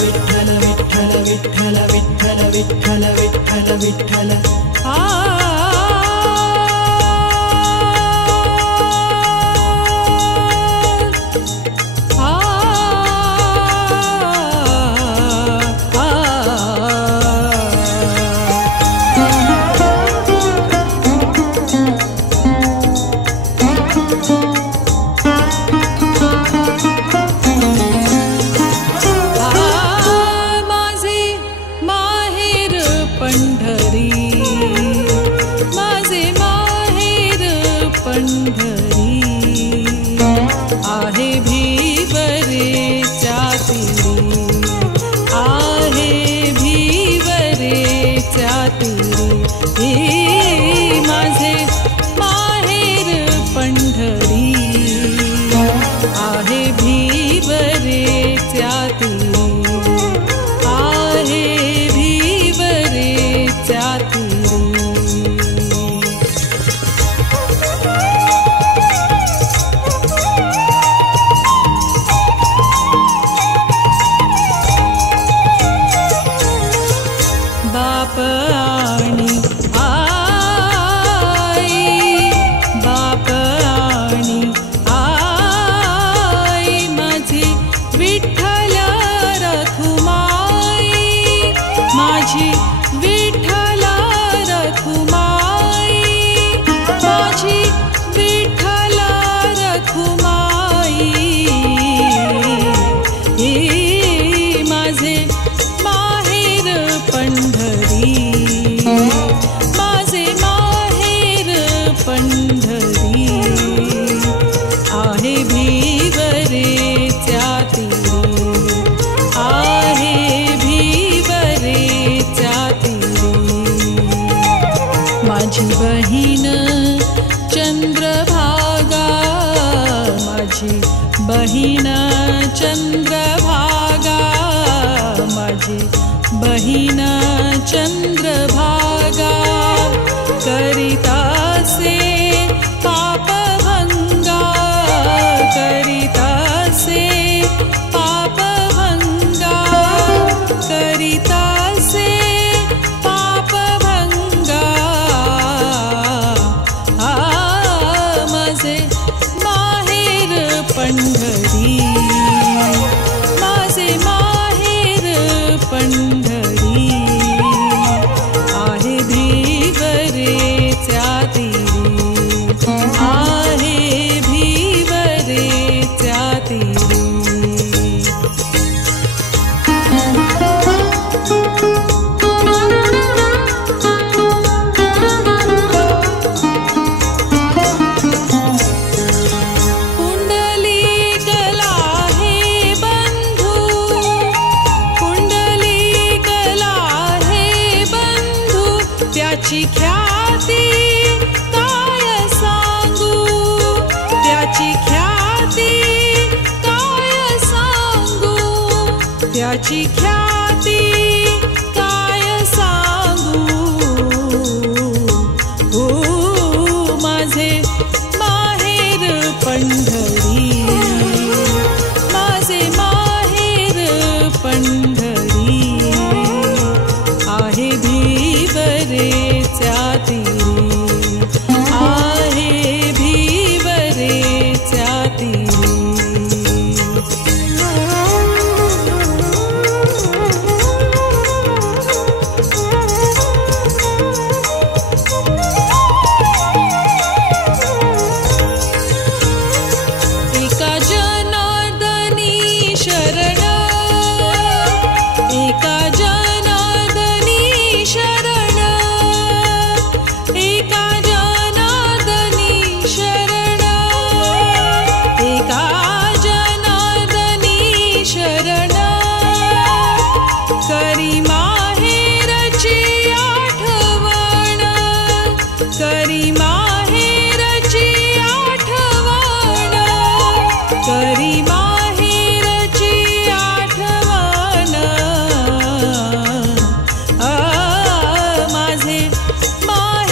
विठ्ठल विठ्ठल विठ्ठल विठ्ठल विठ्ठल आहे भीवरेच्या तीरी, आहे भीवरेच्या तीरी, हे माझे माहेर पंढरी, आहे भीवरेच्या तीरी, आहे भीवरेच्या तीरी. बाप आणि आई, बाप आणि आई, माझी विठ्ठल रखुमाई, माझी विठ्ठल रखुमाई, माझी विठ्ठल रखुमाई, हे माझे माहेर पंढरी, माझे माहेर पंढरी, आहे भीवरेच्या तीरी, आहे भीवरेच्या तीरी. माझी बहीण चंद्रभागा, माझी बहीण चंद्रभागा, माझी बहीण चंद्रभागा, करितासे पापभंगा, करितासे पापभंगा, करितासे पापभंगा, माझे माहेर पंढरी, माझे माहेर पंढरी, आहे भीवरेच्या तीरी, आहे भीवरेच्या तीरी. त्याची ख्याती काय सांगू, त्याची ख्याती काय सांगू, त्याची ख्याती काय सांगू, हो माझे माहेर पंढरी, माझे माहेर पंढरी, आहे भीवरेच्या तीरी, आहे भीवरेच्या तीरी. एका जनार्दनी शरण, एका जनार्दनी शरण, एका जनार्दनी शरण, एका जनार्दनी शरण, करी माहेरची आठवण, करी माहेरची आठवण, करी माहेरची आठवण, माझे माहेर